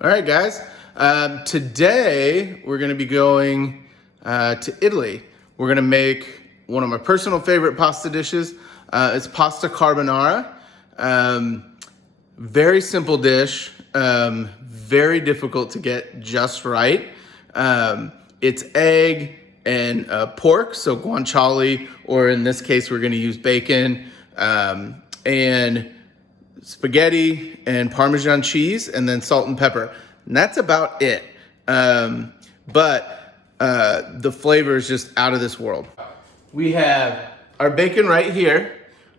All right, guys. Today we're going to be going to Italy. We're going to make one of my personal favorite pasta dishes. It's pasta carbonara. Very simple dish. Very difficult to get just right. It's egg and pork, so guanciale, or in this case, we're going to use bacon and spaghetti and Parmesan cheese, and then salt and pepper. And that's about it. But the flavor is just out of this world. We have our bacon right here.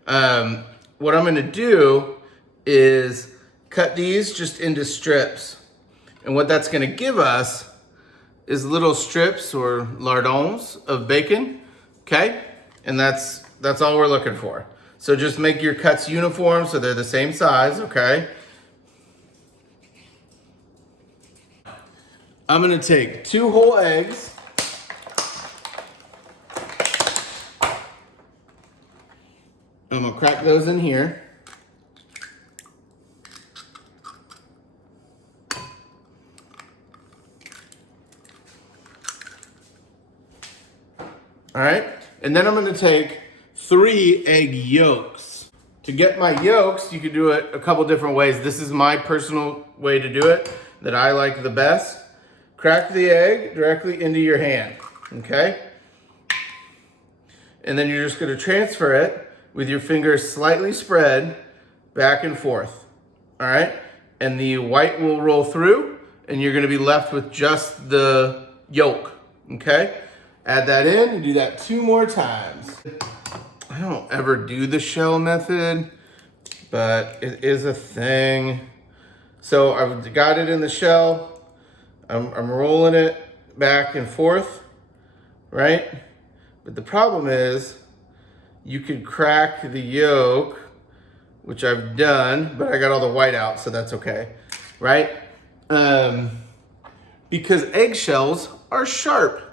What I'm gonna do is cut these just into strips. And what that's gonna give us is little strips or lardons of bacon, okay? And that's all we're looking for. So just make your cuts uniform so they're the same size, okay? I'm gonna take 2 whole eggs. I'm gonna crack those in here. All right, and then I'm gonna take 3 egg yolks. To get my yolks, you could do it a couple different ways. This is my personal way to do it that I like the best. Crack the egg directly into your hand, okay? And then you're just gonna transfer it with your fingers slightly spread back and forth, all right? And the white will roll through and you're gonna be left with just the yolk, okay? Add that in and do that 2 more times. I don't ever do the shell method, but it is a thing. So I've got it in the shell. I'm rolling it back and forth, right? But the problem is you could crack the yolk, which I've done, but I got all the white out, so that's okay, right? Because eggshells are sharp.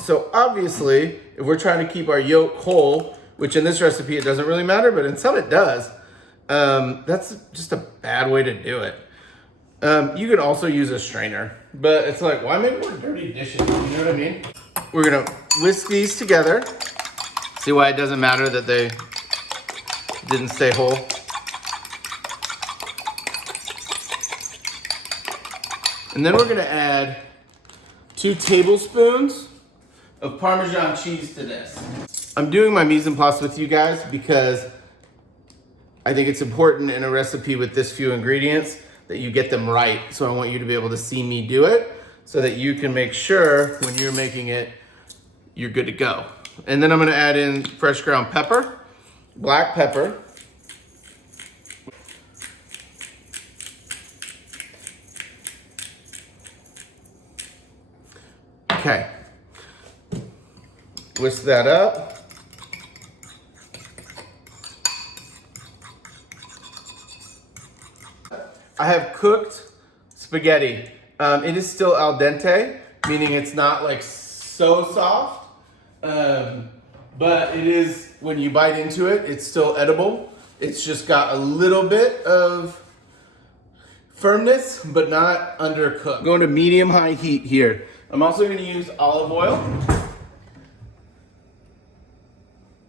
So obviously, if we're trying to keep our yolk whole, which in this recipe it doesn't really matter, but in some it does, that's just a bad way to do it. You can also use a strainer, but it's like, why make more dirty dishes? You know what I mean? We're gonna whisk these together. See why it doesn't matter that they didn't stay whole? And then we're gonna add 2 tablespoons of Parmesan cheese to this. I'm doing my mise en place with you guys because I think it's important in a recipe with this few ingredients that you get them right. So I want you to be able to see me do it so that you can make sure when you're making it, you're good to go. And then I'm gonna add in fresh ground pepper, black pepper, okay. Whisk that up. I have cooked spaghetti. It is still al dente, meaning it's not like so soft, but it is, when you bite into it, it's still edible. It's just got a little bit of firmness, but not undercooked. Going to medium-high heat here. I'm also gonna use olive oil,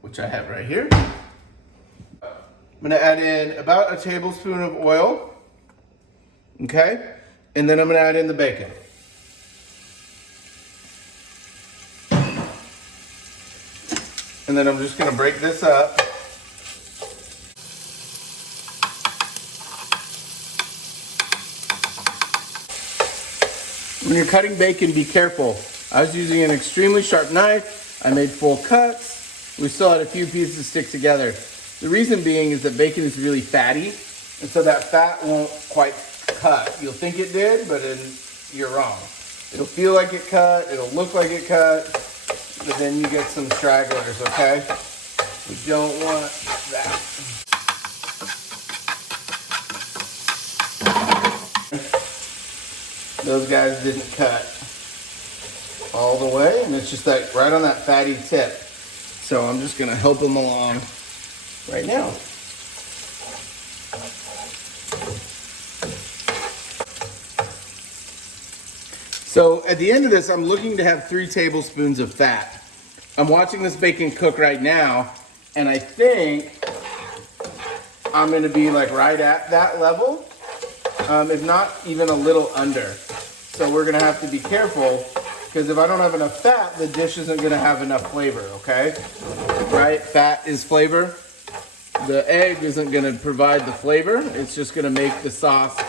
which I have right here. I'm gonna add in about a tablespoon of oil. Okay, and then I'm gonna add in the bacon. And then I'm just gonna break this up. When you're cutting bacon, be careful. I was using an extremely sharp knife. I made full cuts. We still had a few pieces stick together. The reason being is that bacon is really fatty, and so that fat won't quite cut. You'll think it did, but you're wrong. It'll feel like it cut, it'll look like it cut, but then you get some stragglers, okay? We don't want that. Those guys didn't cut all the way, and it's just like right on that fatty tip. So I'm just gonna help them along right now. So at the end of this, I'm looking to have 3 tablespoons of fat. I'm watching this bacon cook right now, and I think I'm gonna be like right at that level, if not even a little under. So we're gonna have to be careful, because if I don't have enough fat, the dish isn't gonna have enough flavor, okay? Right, fat is flavor. The egg isn't gonna provide the flavor. It's just gonna make the sauce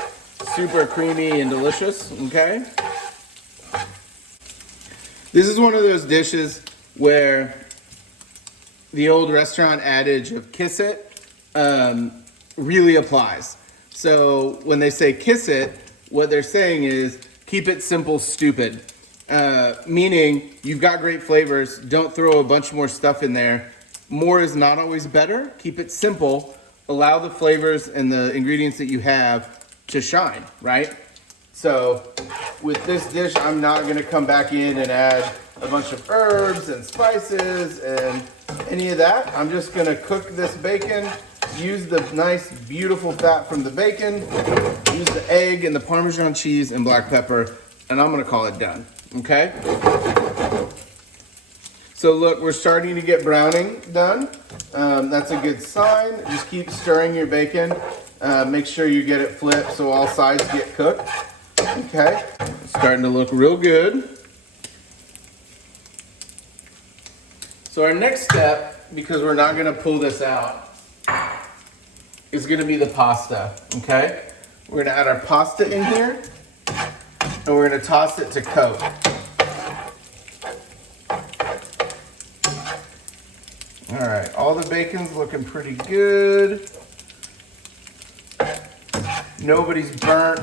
super creamy and delicious, okay? This is one of those dishes where the old restaurant adage of kiss it really applies. So when they say kiss it, what they're saying is keep it simple, stupid. Meaning you've got great flavors, don't throw a bunch more stuff in there. More is not always better. Keep it simple. Allow the flavors and the ingredients that you have to shine, right? So with this dish, I'm not gonna come back in and add a bunch of herbs and spices and any of that. I'm just gonna cook this bacon, use the nice, beautiful fat from the bacon, use the egg and the Parmesan cheese and black pepper, and I'm gonna call it done, okay? So look, we're starting to get browning done. That's a good sign. Just keep stirring your bacon. Make sure you get it flipped so all sides get cooked. Okay, starting to look real good. So our next step, because we're not gonna pull this out, is gonna be the pasta, okay? We're gonna add our pasta in here, and we're gonna toss it to coat. All right, all the bacon's looking pretty good. Nobody's burnt.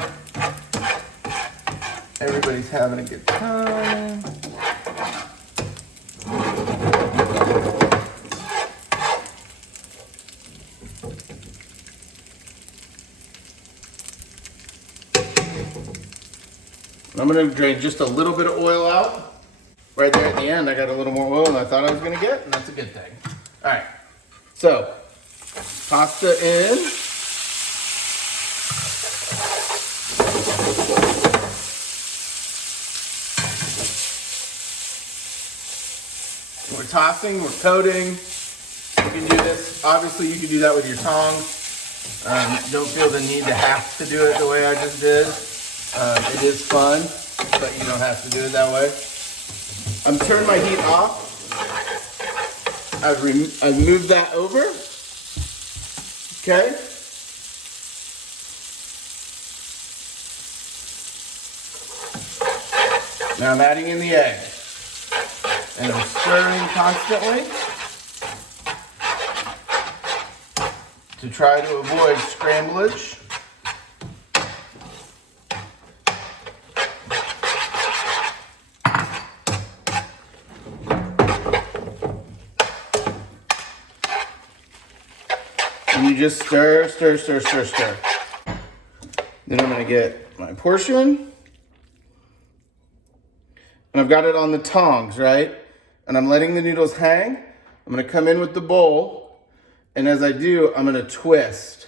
Everybody's having a good time. I'm gonna drain just a little bit of oil out. Right there at the end, I got a little more oil than I thought I was gonna get, and that's a good thing. All right, so pasta in. We're tossing, we're coating. You can do this, obviously you can do that with your tongs. Don't feel the need to have to do it the way I just did. It is fun, but you don't have to do it that way. I'm turning my heat off. I've moved that over. Okay. Now I'm adding in the egg. And I'm stirring constantly to try to avoid scramblage. And you just stir, stir, stir, stir, stir. Then I'm gonna get my portion. And I've got it on the tongs, right? And I'm letting the noodles hang. I'm gonna come in with the bowl. And as I do, I'm gonna twist.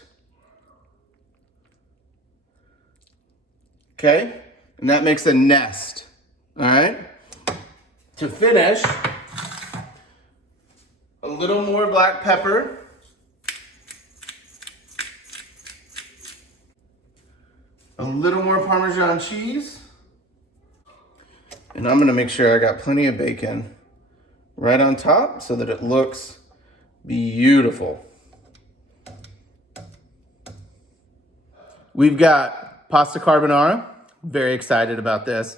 Okay? And that makes a nest, all right? To finish, a little more black pepper. A little more Parmesan cheese. And I'm gonna make sure I got plenty of bacon right on top so that it looks beautiful. We've got pasta carbonara. Very excited about this.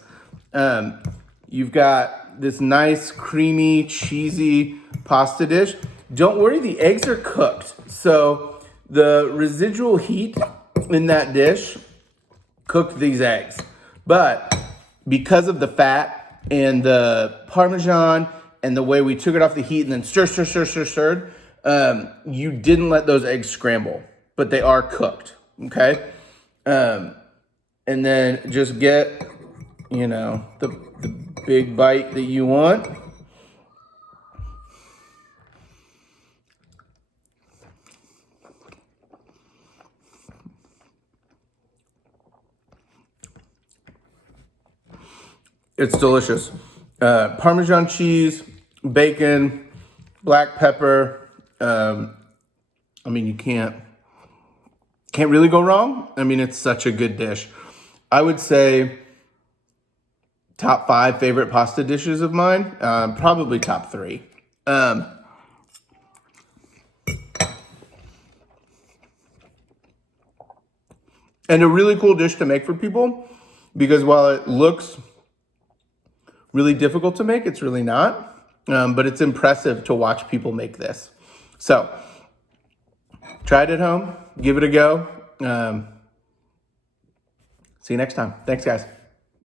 You've got this nice, creamy, cheesy pasta dish. Don't worry, the eggs are cooked. So the residual heat in that dish cooked these eggs. But because of the fat and the Parmesan and the way we took it off the heat and then stirred, you didn't let those eggs scramble, but they are cooked, okay? And then just get, you know, the big bite that you want. It's delicious. Parmesan cheese, bacon, black pepper. I mean, you can't really go wrong. I mean, it's such a good dish. I would say top 5 favorite pasta dishes of mine, probably top 3. And a really cool dish to make for people, because while it looks really difficult to make, it's really not. But it's impressive to watch people make this. So try it at home, give it a go. See you next time. Thanks, guys.